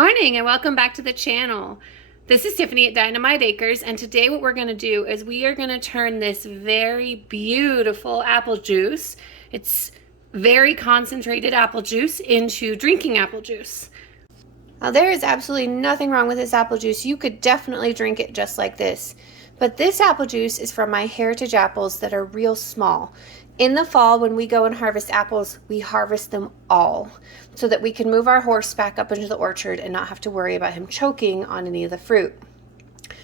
Morning and welcome back to the channel. This is Tiffany at Dynamite-Acres, and today what we're going to do is we are going to turn this very beautiful apple juice, it's very concentrated apple juice, into drinking apple juice. Now there is absolutely nothing wrong with this apple juice. You could definitely drink it just like this. But this apple juice is from my heritage apples that are real small. In the fall, when we go and harvest apples, we harvest them all so that we can move our horse back up into the orchard and not have to worry about him choking on any of the fruit.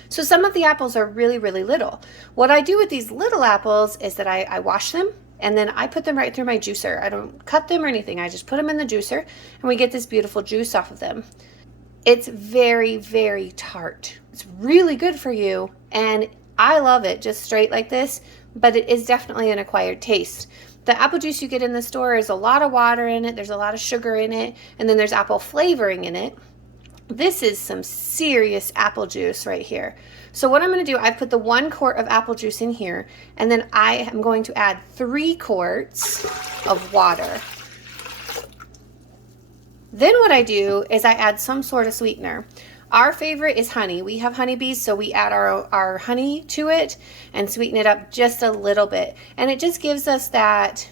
So some of the apples are really, really little. What I do with these little apples is that I wash them and then I put them right through my juicer. I don't cut them or anything. I just put them in the juicer and we get this beautiful juice off of them. It's very, very tart. It's really good for you, and I love it just straight like this, but it is definitely an acquired taste. The apple juice you get in the store is a lot of water in it, there's a lot of sugar in it, and then there's apple flavoring in it. This is some serious apple juice right here. So what I'm going to do, I put the 1 quart of apple juice in here, and then I am going to add 3 quarts of water. Then what I do is I add some sort of sweetener. Our favorite is honey. We have honeybees, so we add our honey to it and sweeten it up just a little bit. And it just gives us that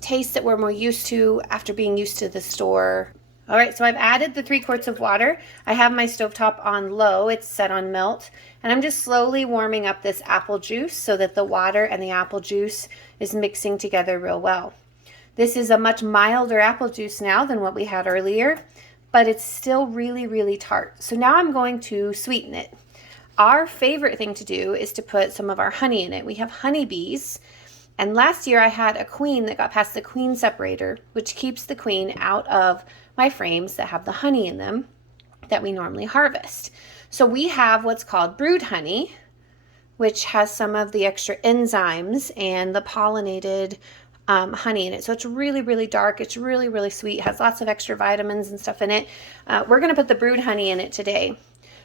taste that we're more used to after being used to the store. All right, so I've added the 3 quarts of water. I have my stovetop on low, it's set on melt, and I'm just slowly warming up this apple juice so that the water and the apple juice is mixing together real well. This is a much milder apple juice now than what we had earlier, but it's still really, really tart. So now I'm going to sweeten it. Our favorite thing to do is to put some of our honey in it. We have honeybees, and last year I had a queen that got past the queen separator, which keeps the queen out of my frames that have the honey in them that we normally harvest. So we have what's called brood honey, which has some of the extra enzymes and the pollinated honey in it. So it's really, really dark. It's really, really sweet. It has lots of extra vitamins and stuff in it. We're going to put the brood honey in it today.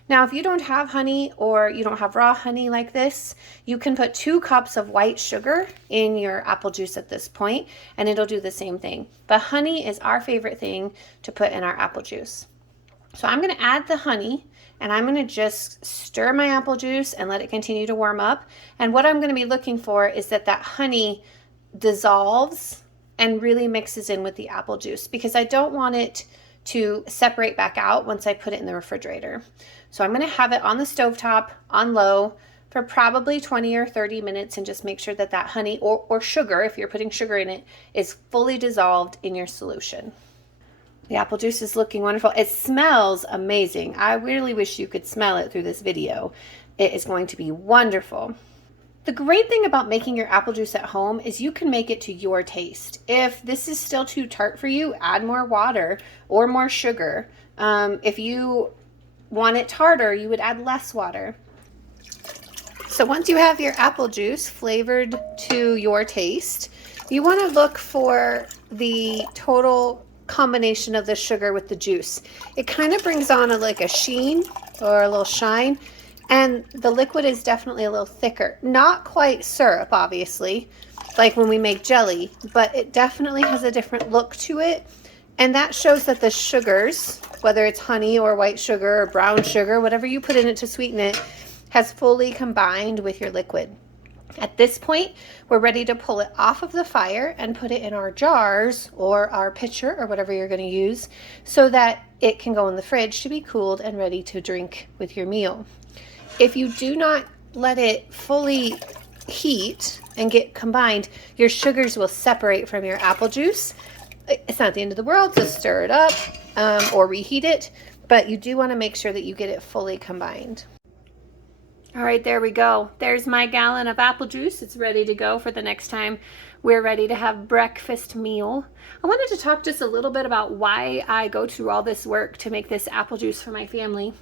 Now, if you don't have honey or you don't have raw honey like this, you can put 2 cups of white sugar in your apple juice at this point, and it'll do the same thing. But honey is our favorite thing to put in our apple juice. So I'm going to add the honey, and I'm going to just stir my apple juice and let it continue to warm up. And what I'm going to be looking for is that honey dissolves and really mixes in with the apple juice, because I don't want it to separate back out once I put it in the refrigerator. So I'm going to have it on the stovetop on low for probably 20 or 30 minutes and just make sure that honey or sugar, if you're putting sugar in it, is fully dissolved in your solution. The apple juice is looking wonderful. It smells amazing. I really wish you could smell it through this video. It is going to be wonderful. The great thing about making your apple juice at home is you can make it to your taste. If this is still too tart for you, add more water or more sugar. If you want it tartar, you would add less water. So once you have your apple juice flavored to your taste, you want to look for the total combination of the sugar with the juice. It kind of brings on like a sheen or a little shine. And the liquid is definitely a little thicker. Not quite syrup, obviously, like when we make jelly, but it definitely has a different look to it. And that shows that the sugars, whether it's honey or white sugar or brown sugar, whatever you put in it to sweeten it, has fully combined with your liquid. At this point, we're ready to pull it off of the fire and put it in our jars or our pitcher or whatever you're going to use so that it can go in the fridge to be cooled and ready to drink with your meal. If you do not let it fully heat and get combined, your sugars will separate from your apple juice. It's not the end of the world to stir it up or reheat it, but you do want to make sure that you get it fully combined. All right, there we go. There's my gallon of apple juice. It's ready to go for the next time we're ready to have breakfast meal. I wanted to talk just a little bit about why I go through all this work to make this apple juice for my family.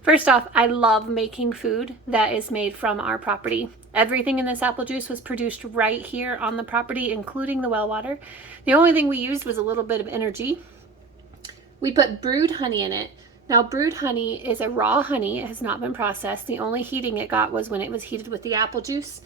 First off, I love making food that is made from our property. Everything in this apple juice was produced right here on the property, including the well water. The only thing we used was a little bit of energy. We put brood honey in it. Now, brood honey is a raw honey. It has not been processed. The only heating it got was when it was heated with the apple juice.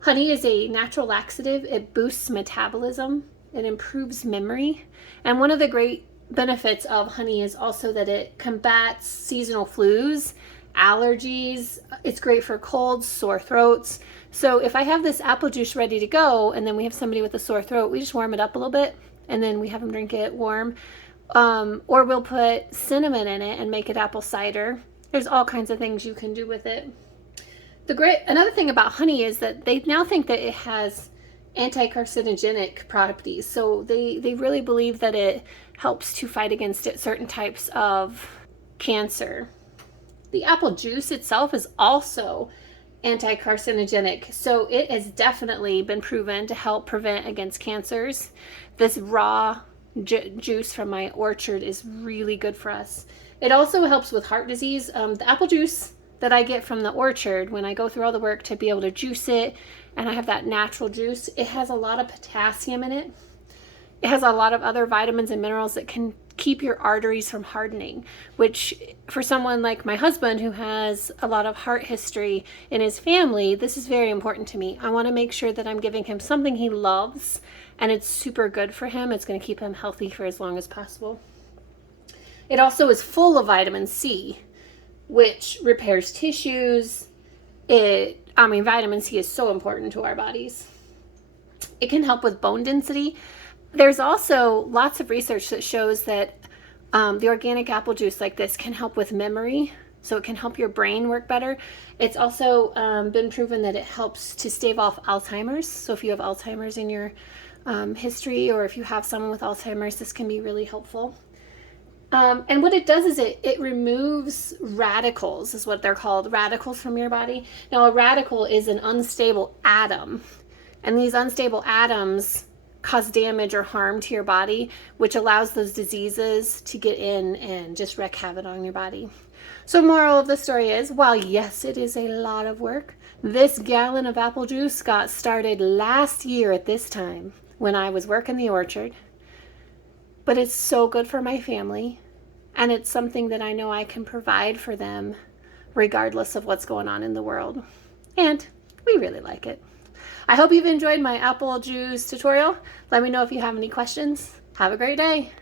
Honey is a natural laxative. It boosts metabolism. It improves memory. And one of the great benefits of honey is also that it combats seasonal flus, allergies. It's great for colds, sore throats. So if I have this apple juice ready to go and then we have somebody with a sore throat, we just warm it up a little bit and then we have them drink it warm. Or we'll put cinnamon in it and make it apple cider. There's all kinds of things you can do with it. Another thing about honey is that they now think that it has anti-carcinogenic properties. So they really believe that it helps to fight against certain types of cancer. The apple juice itself is also anti-carcinogenic, so it has definitely been proven to help prevent against cancers. This raw juice from my orchard is really good for us. It also helps with heart disease. The apple juice that I get from the orchard, when I go through all the work to be able to juice it and I have that natural juice, it has a lot of potassium in it. It has a lot of other vitamins and minerals that can keep your arteries from hardening, which for someone like my husband who has a lot of heart history in his family, this is very important to me. I want to make sure that I'm giving him something he loves and it's super good for him. It's going to keep him healthy for as long as possible. It also is full of vitamin C, which repairs tissues. Vitamin C is so important to our bodies. It can help with bone density. There's also lots of research that shows that the organic apple juice like this can help with memory, so it can help your brain work better. It's also been proven that it helps to stave off Alzheimer's. So if you have Alzheimer's in your history, or if you have someone with Alzheimer's, this can be really helpful. And what it does is it removes radicals, is what they're called, radicals from your body. Now, a radical is an unstable atom, and these unstable atoms cause damage or harm to your body, which allows those diseases to get in and just wreak havoc on your body. So moral of the story is, while yes, it is a lot of work, this gallon of apple juice got started last year at this time when I was working the orchard. But it's so good for my family, and it's something that I know I can provide for them regardless of what's going on in the world. And we really like it. I hope you've enjoyed my apple juice tutorial. Let me know if you have any questions. Have a great day.